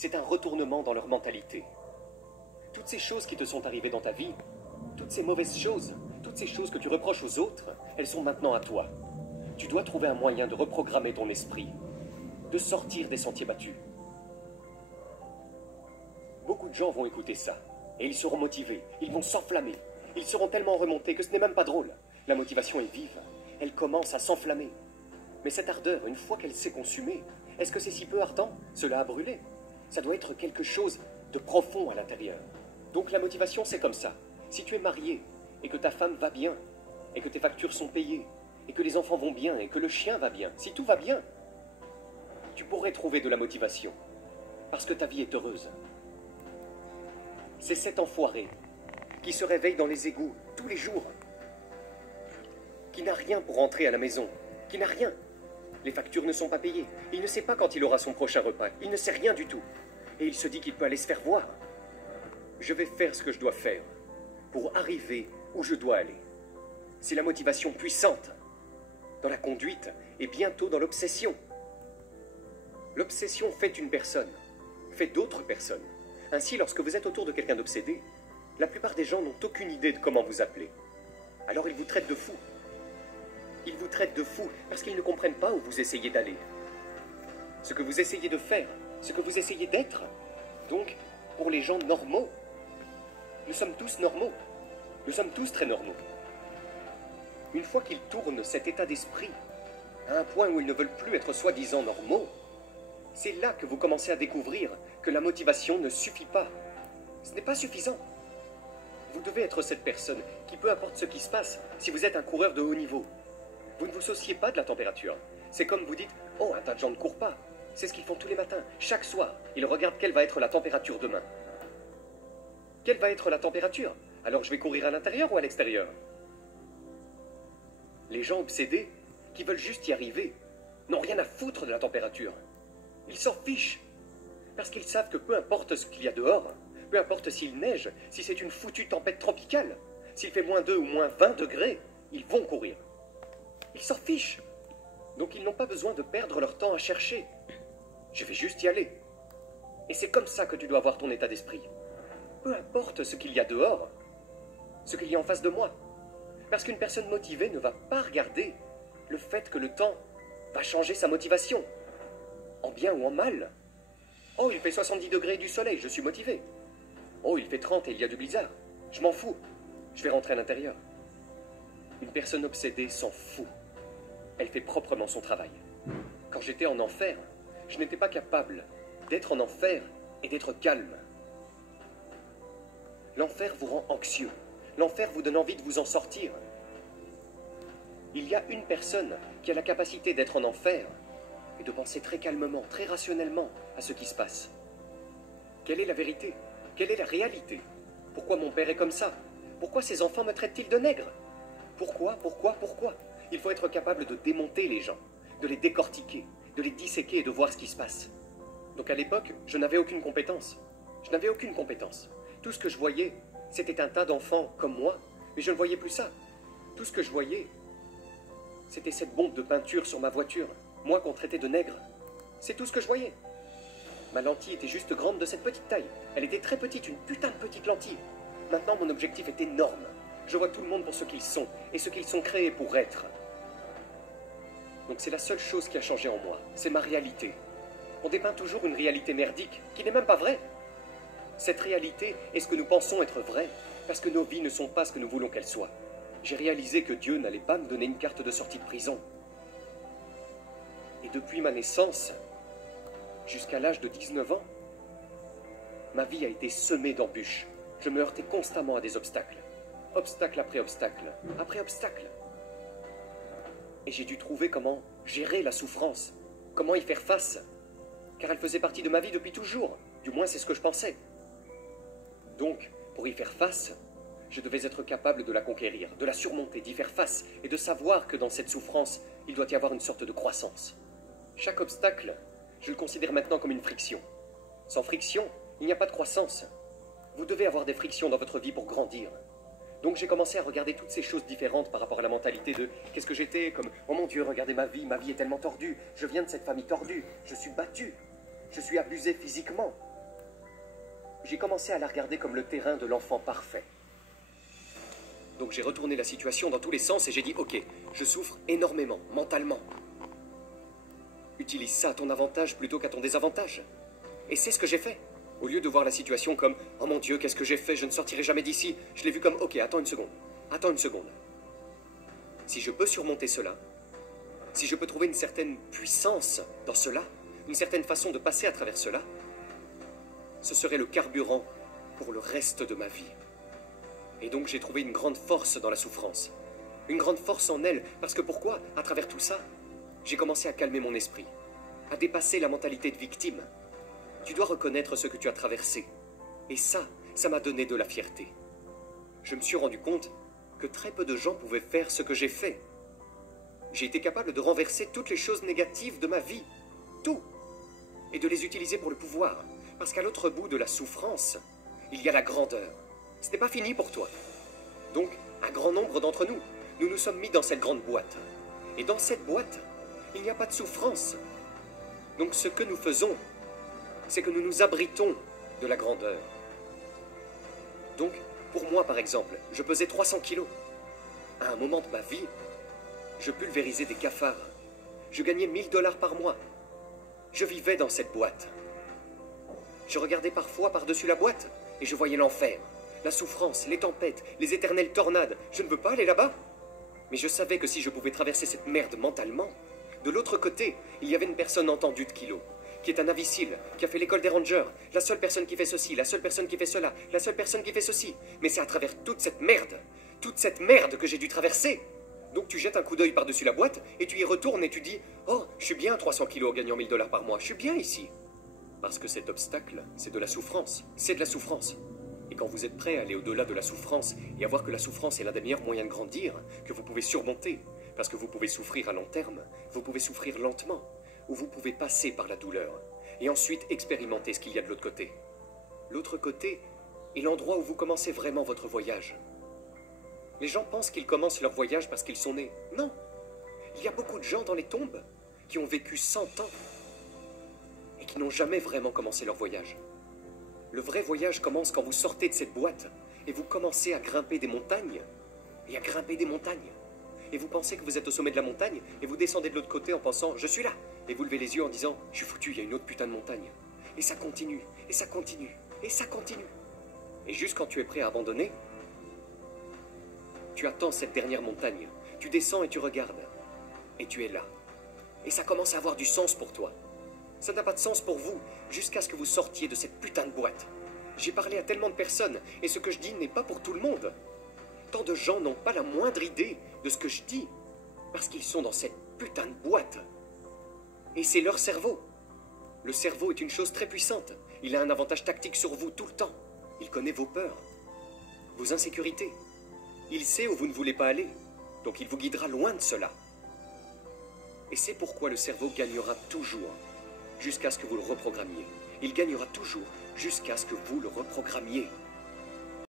c'est un retournement dans leur mentalité. Toutes ces choses qui te sont arrivées dans ta vie, toutes ces mauvaises choses, toutes ces choses que tu reproches aux autres, elles sont maintenant à toi. Tu dois trouver un moyen de reprogrammer ton esprit, de sortir des sentiers battus. Beaucoup de gens vont écouter ça, et ils seront motivés, ils vont s'enflammer. Ils seront tellement remontés que ce n'est même pas drôle. La motivation est vive, elle commence à s'enflammer. Mais cette ardeur, une fois qu'elle s'est consumée, est-ce que c'est si peu ardent? Cela a brûlé. Ça doit être quelque chose de profond à l'intérieur. Donc la motivation, c'est comme ça. Si tu es marié, et que ta femme va bien, et que tes factures sont payées, et que les enfants vont bien, et que le chien va bien, si tout va bien, tu pourrais trouver de la motivation, parce que ta vie est heureuse. C'est cet enfoiré qui se réveille dans les égouts tous les jours, qui n'a rien pour rentrer à la maison, qui n'a rien. Les factures ne sont pas payées, il ne sait pas quand il aura son prochain repas, il ne sait rien du tout. Et il se dit qu'il peut aller se faire voir. Je vais faire ce que je dois faire pour arriver où je dois aller. C'est la motivation puissante dans la conduite et bientôt dans l'obsession. L'obsession fait une personne, fait d'autres personnes. Ainsi, lorsque vous êtes autour de quelqu'un d'obsédé, la plupart des gens n'ont aucune idée de comment vous appeler. Alors ils vous traitent de fou. Ils vous traitent de fou parce qu'ils ne comprennent pas où vous essayez d'aller. Ce que vous essayez de faire, ce que vous essayez d'être. Donc, pour les gens normaux, nous sommes tous normaux. Nous sommes tous très normaux. Une fois qu'ils tournent cet état d'esprit à un point où ils ne veulent plus être soi-disant normaux, c'est là que vous commencez à découvrir que la motivation ne suffit pas. Ce n'est pas suffisant. Vous devez être cette personne qui, peu importe ce qui se passe, si vous êtes un coureur de haut niveau, vous ne vous souciez pas de la température. C'est comme vous dites, oh, un tas de gens ne courent pas. C'est ce qu'ils font tous les matins. Chaque soir, ils regardent quelle va être la température demain. Quelle va être la température? Alors je vais courir à l'intérieur ou à l'extérieur? Les gens obsédés, qui veulent juste y arriver, n'ont rien à foutre de la température. Ils s'en fichent. Parce qu'ils savent que peu importe ce qu'il y a dehors, peu importe s'il neige, si c'est une foutue tempête tropicale, s'il fait -2 ou -20 degrés, ils vont courir. Ils s'en fichent. Donc ils n'ont pas besoin de perdre leur temps à chercher. Je vais juste y aller. Et c'est comme ça que tu dois voir ton état d'esprit. Peu importe ce qu'il y a dehors, ce qu'il y a en face de moi. Parce qu'une personne motivée ne va pas regarder le fait que le temps va changer sa motivation. En bien ou en mal. Oh, il fait 70 degrés et du soleil, je suis motivé. Oh, il fait 30 et il y a du blizzard. Je m'en fous. Je vais rentrer à l'intérieur. Une personne obsédée s'en fout. Elle fait proprement son travail. Quand j'étais en enfer, je n'étais pas capable d'être en enfer et d'être calme. L'enfer vous rend anxieux. L'enfer vous donne envie de vous en sortir. Il y a une personne qui a la capacité d'être en enfer et de penser très calmement, très rationnellement à ce qui se passe. Quelle est la vérité? Quelle est la réalité? Pourquoi mon père est comme ça? Pourquoi ses enfants me traitent-ils de nègre? Pourquoi? Il faut être capable de démonter les gens, de les décortiquer, de les disséquer et de voir ce qui se passe. Donc à l'époque, je n'avais aucune compétence. Je n'avais aucune compétence. Tout ce que je voyais, c'était un tas d'enfants comme moi, mais je ne voyais plus ça. Tout ce que je voyais, c'était cette bombe de peinture sur ma voiture, moi qu'on traitait de nègre. C'est tout ce que je voyais. Ma lentille était juste grande de cette petite taille. Elle était très petite, une putain de petite lentille. Maintenant, mon objectif est énorme. Je vois tout le monde pour ce qu'ils sont, et ce qu'ils sont créés pour être. Donc c'est la seule chose qui a changé en moi, c'est ma réalité. On dépeint toujours une réalité merdique, qui n'est même pas vraie. Cette réalité est ce que nous pensons être vrai, parce que nos vies ne sont pas ce que nous voulons qu'elles soient. J'ai réalisé que Dieu n'allait pas me donner une carte de sortie de prison. Et depuis ma naissance, jusqu'à l'âge de 19 ans, ma vie a été semée d'embûches. Je me heurtais constamment à des obstacles. Obstacle après obstacle, après obstacle. Et j'ai dû trouver comment gérer la souffrance, comment y faire face. Car elle faisait partie de ma vie depuis toujours, du moins c'est ce que je pensais. Donc, pour y faire face, je devais être capable de la conquérir, de la surmonter, d'y faire face, et de savoir que dans cette souffrance, il doit y avoir une sorte de croissance. Chaque obstacle, je le considère maintenant comme une friction. Sans friction, il n'y a pas de croissance. Vous devez avoir des frictions dans votre vie pour grandir. Donc j'ai commencé à regarder toutes ces choses différentes par rapport à la mentalité de qu'est-ce que j'étais, comme oh mon Dieu, regardez ma vie est tellement tordue, je viens de cette famille tordue, je suis battu, je suis abusé physiquement, j'ai commencé à la regarder comme le terrain de l'enfant parfait. Donc j'ai retourné la situation dans tous les sens et j'ai dit, ok, je souffre énormément, mentalement. Utilise ça à ton avantage plutôt qu'à ton désavantage. Et c'est ce que j'ai fait. Au lieu de voir la situation comme, oh mon Dieu, qu'est-ce que j'ai fait, je ne sortirai jamais d'ici, je l'ai vu comme, ok, attends une seconde. Si je peux surmonter cela, si je peux trouver une certaine puissance dans cela, une certaine façon de passer à travers cela, ce serait le carburant pour le reste de ma vie. Et donc j'ai trouvé une grande force dans la souffrance. Une grande force en elle, parce que pourquoi, à travers tout ça, j'ai commencé à calmer mon esprit, à dépasser la mentalité de victime. Tu dois reconnaître ce que tu as traversé. Et ça m'a donné de la fierté. Je me suis rendu compte que très peu de gens pouvaient faire ce que j'ai fait. J'ai été capable de renverser toutes les choses négatives de ma vie. Tout. Et de les utiliser pour le pouvoir. Parce qu'à l'autre bout de la souffrance, il y a la grandeur. Ce n'est pas fini pour toi. Donc, un grand nombre d'entre nous, nous nous sommes mis dans cette grande boîte. Et dans cette boîte, il n'y a pas de souffrance. Donc ce que nous faisons, c'est que nous nous abritons de la grandeur. Donc, pour moi par exemple, je pesais 300 kilos. À un moment de ma vie, je pulvérisais des cafards. Je gagnais 1000 $ par mois. Je vivais dans cette boîte. Je regardais parfois par-dessus la boîte et je voyais l'enfer, la souffrance, les tempêtes, les éternelles tornades. Je ne veux pas aller là-bas. Mais je savais que si je pouvais traverser cette merde mentalement, de l'autre côté, il y avait une personne entendue de kilos, qui est un imbécile, qui a fait l'école des rangers, la seule personne qui fait ceci, la seule personne qui fait cela, la seule personne qui fait ceci. Mais c'est à travers toute cette merde que j'ai dû traverser. Donc tu jettes un coup d'œil par-dessus la boîte, et tu y retournes et tu dis « Oh, je suis bien 300 kilos en gagnant 1000 $ par mois, je suis bien ici. » Parce que cet obstacle, c'est de la souffrance, c'est de la souffrance. Et quand vous êtes prêt à aller au-delà de la souffrance, et à voir que la souffrance est l'un des meilleurs moyens de grandir, que vous pouvez surmonter, parce que vous pouvez souffrir à long terme, vous pouvez souffrir lentement, ou vous pouvez passer par la douleur, et ensuite expérimenter ce qu'il y a de l'autre côté. L'autre côté est l'endroit où vous commencez vraiment votre voyage. Les gens pensent qu'ils commencent leur voyage parce qu'ils sont nés. Non. Il y a beaucoup de gens dans les tombes qui ont vécu 100 ans et qui n'ont jamais vraiment commencé leur voyage. Le vrai voyage commence quand vous sortez de cette boîte et vous commencez à grimper des montagnes et à grimper des montagnes. Et vous pensez que vous êtes au sommet de la montagne et vous descendez de l'autre côté en pensant « je suis là » et vous levez les yeux en disant « je suis foutu, il y a une autre putain de montagne ». Et ça continue, et ça continue, et ça continue. Et juste quand tu es prêt à abandonner, tu attends cette dernière montagne, tu descends et tu regardes, et tu es là. Et ça commence à avoir du sens pour toi. Ça n'a pas de sens pour vous, jusqu'à ce que vous sortiez de cette putain de boîte. J'ai parlé à tellement de personnes, et ce que je dis n'est pas pour tout le monde. Tant de gens n'ont pas la moindre idée de ce que je dis, parce qu'ils sont dans cette putain de boîte. Et c'est leur cerveau. Le cerveau est une chose très puissante. Il a un avantage tactique sur vous tout le temps. Il connaît vos peurs, vos insécurités. Il sait où vous ne voulez pas aller, donc il vous guidera loin de cela. Et c'est pourquoi le cerveau gagnera toujours, jusqu'à ce que vous le reprogrammiez. Il gagnera toujours, jusqu'à ce que vous le reprogrammiez.